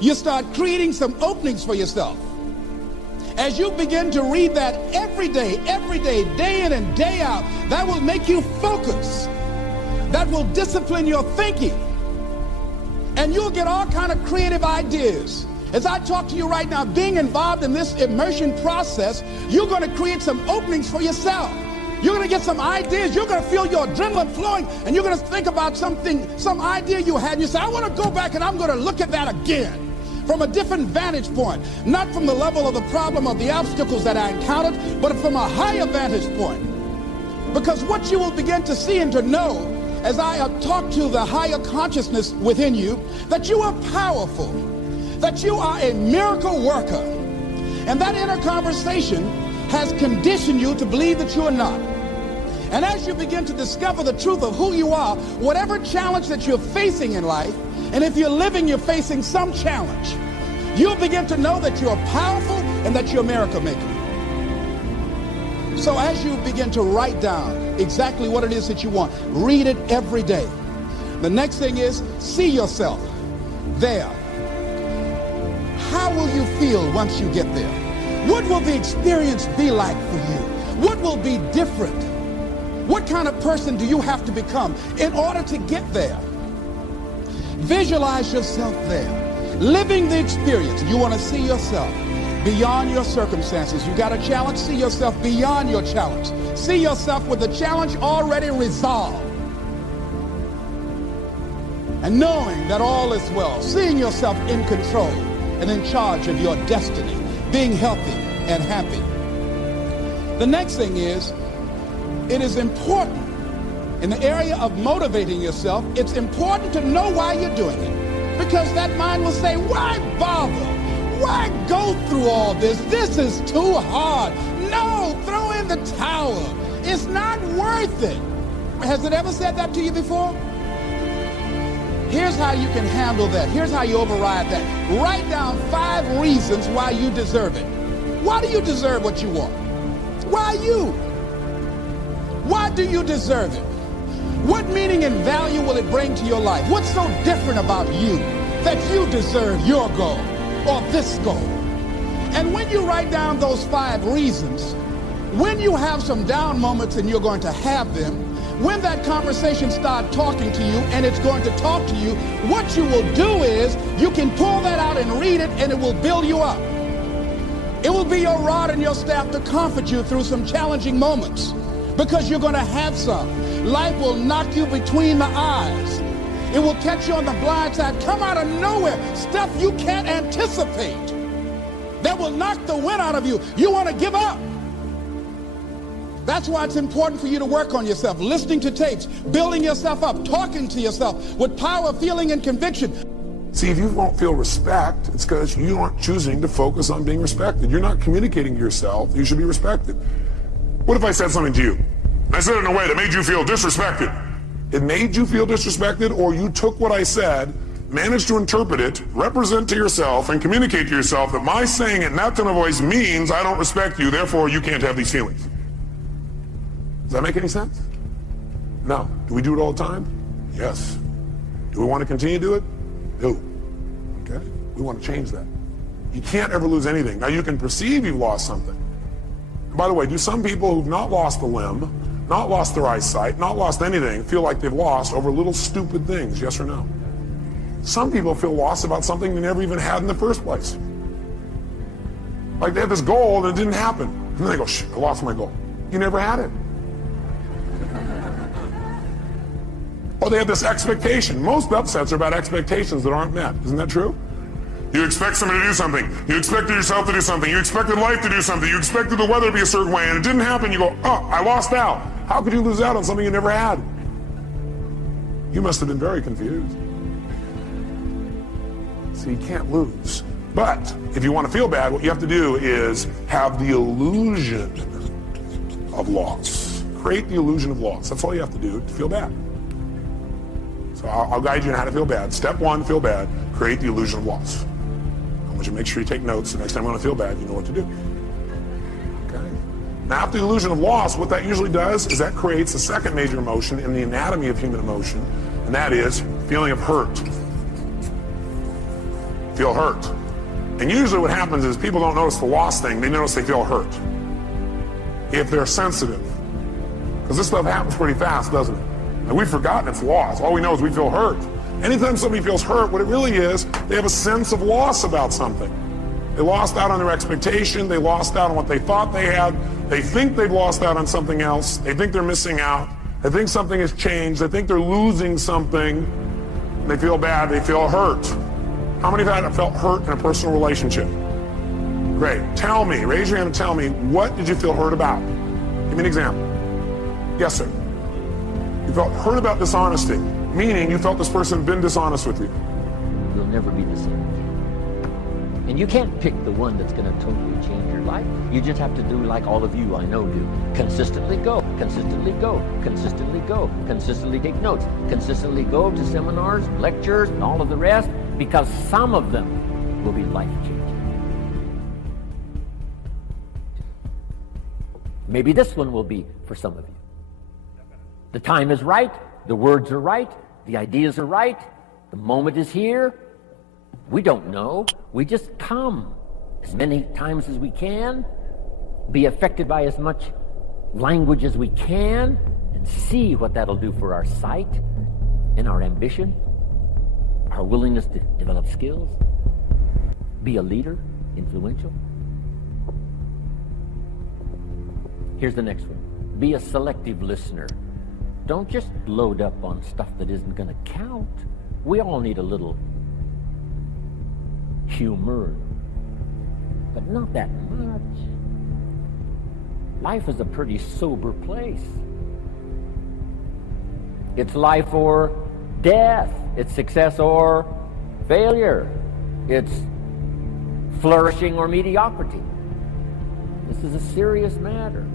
You start creating some openings for yourself. As you begin to read that every day, day in and day out, that will make you focus. That will discipline your thinking. And you'll get all kind of creative ideas. As I talk to you right now, being involved in this immersion process, you're going to create some openings for yourself. You're going to get some ideas. You're going to feel your adrenaline flowing, and you're going to think about something, some idea you had, and you say, I want to go back and I'm going to look at that again from a different vantage point, not from the level of the problem of the obstacles that I encountered, but from a higher vantage point. Because what you will begin to see and to know as I talk to the higher consciousness within you, that you are powerful, that you are a miracle worker. And that inner conversation has conditioned you to believe that you are not. And as you begin to discover the truth of who you are, whatever challenge that you're facing in life, and if you're living, you're facing some challenge, you'll begin to know that you're powerful and that you're a miracle maker. So as you begin to write down exactly what it is that you want, read it every day. The next thing is, see yourself there. How will you feel once you get there? What will the experience be like for you? What will be different? What kind of person do you have to become in order to get there? Visualize yourself there, living the experience. You want to see yourself beyond your circumstances. You got a challenge, see yourself beyond your challenge. See yourself with the challenge already resolved. And knowing that all is well, seeing yourself in control and in charge of your destiny, being healthy and happy. The next thing is, it is important in the area of motivating yourself, it's important to know why you're doing it. Because that mind will say, why bother? Why go through all this? This is too hard. No, throw in the towel. It's not worth it. Has it ever said that to you before? Here's how you can handle that. Here's how you override that. Write down 5 reasons why you deserve it. Why do you deserve what you want? Why you? Why do you deserve it? What meaning and value will it bring to your life? What's so different about you that you deserve your goal or this goal? And when you write down those 5 reasons, when you have some down moments, and you're going to have them, when that conversation starts talking to you and it's going to talk to you, what you will do is you can pull that out and read it, and it will build you up. It will be your rod and your staff to comfort you through some challenging moments, because you're going to have some. Life will knock you between the eyes. It will catch you on the blind side, come out of nowhere, stuff you can't anticipate that will knock the wind out of you. You want to give up. That's why it's important for you to work on yourself, listening to tapes, building yourself up, talking to yourself with power, feeling, and conviction. See, if you won't feel respect, it's because you aren't choosing to focus on being respected. You're not communicating to yourself you should be respected. What if I said something to you? I said it in a way that made you feel disrespected. It made you feel disrespected, or you took what I said, managed to interpret it, represent to yourself, and communicate to yourself that my saying it in that tone of voice means I don't respect you, therefore you can't have these feelings. Does that make any sense? No. Do we do it all the time? Yes. Do we want to continue to do it? No. Okay? We want to change that. You can't ever lose anything. Now you can perceive you've lost something. And by the way, do some people who've not lost a limb, not lost their eyesight, not lost anything, feel like they've lost over little stupid things, yes or no? Some people feel lost about something they never even had in the first place. Like they had this goal and it didn't happen. And then they go, shit, I lost my goal. You never had it. Or they have this expectation. Most upsets are about expectations that aren't met. Isn't that true? You expect somebody to do something. You expected yourself to do something. You expected life to do something. You expected the weather to be a certain way, and it didn't happen. You go, oh, I lost out. How could you lose out on something you never had? You must have been very confused. So you can't lose. But if you want to feel bad, what you have to do is have the illusion of loss. Create the illusion of loss. That's all you have to do to feel bad. So I'll guide you on how to feel bad. Step 1, feel bad. Create the illusion of loss. I want you to make sure you take notes. The next time you want to feel bad, you know what to do. Okay? Now, after the illusion of loss, what that usually does is that creates the second major emotion in the anatomy of human emotion, and that is feeling of hurt. feel hurt. And usually what happens is people don't notice the loss thing, they notice they feel hurt. If they're sensitive. Because this stuff happens pretty fast, doesn't it? And we've forgotten it's loss. All we know is we feel hurt. Anytime somebody feels hurt, what it really is, they have a sense of loss about something. They lost out on their expectation, they lost out on what they thought they had, they think they've lost out on something else, they think they're missing out, they think something has changed, they think they're losing something, they feel bad, they feel hurt. How many of you have felt hurt in a personal relationship? Great. Tell me, raise your hand and tell me, what did you feel hurt about? Give me an example. Yes, sir. You felt hurt about dishonesty, meaning you felt this person had been dishonest with you. You'll never be the same. And you can't pick the one that's going to totally change your life. You just have to do like all of you I know do. Consistently go, consistently go, consistently go, consistently take notes, consistently go to seminars, lectures, and all of the rest, because some of them will be life-changing. Maybe this one will be for some of you. The time is right, the words are right, the ideas are right, the moment is here. We don't know. We just come as many times as we can, be affected by as much language as we can, and see what that'll do for our sight and our ambition, our willingness to develop skills, be a leader, influential. Here's the next one. Be a selective listener. Don't just load up on stuff that isn't going to count. We all need a little humor, but not that much. Life is a pretty sober place. It's life or death. It's success or failure. It's flourishing or mediocrity. This is a serious matter.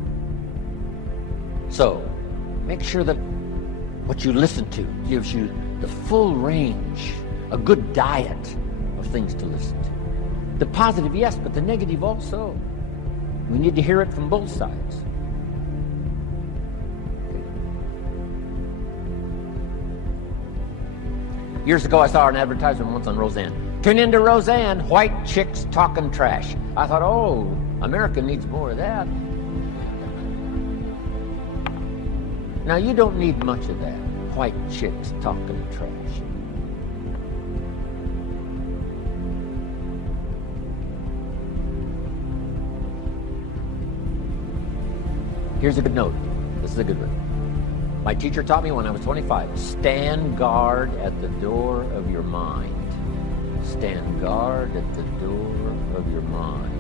So, make sure that what you listen to gives you the full range, a good diet of things to listen to. The positive, yes, but the negative also. We need to hear it from both sides. Years ago, I saw an advertisement once on Roseanne. Tune into Roseanne, white chicks talking trash. I thought, oh, America needs more of that. Now, you don't need much of that. White chicks talking trash. Here's a good note. This is a good one. My teacher taught me when I was 25, stand guard at the door of your mind. Stand guard at the door of your mind.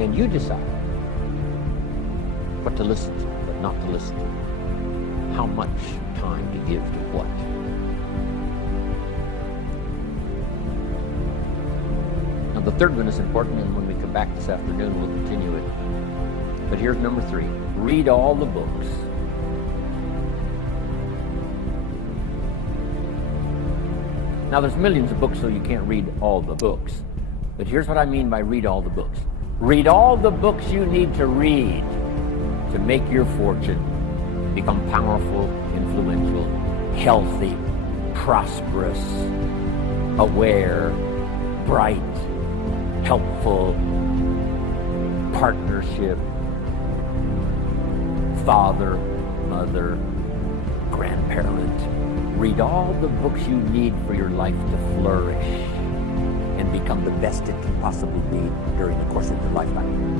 And you decide what to listen to, what not to listen to. How much time to give to what. Now the third one is important, and when we come back this afternoon, we'll continue it. But here's number 3. Read all the books. Now there's millions of books, so you can't read all the books. But here's what I mean by read all the books. Read all the books you need to read to make your fortune, become powerful, influential, healthy, prosperous, aware, bright, helpful, partnership, father, mother, grandparent. Read all the books you need for your life to flourish and become the best it can possibly be during the course of your lifetime.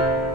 you.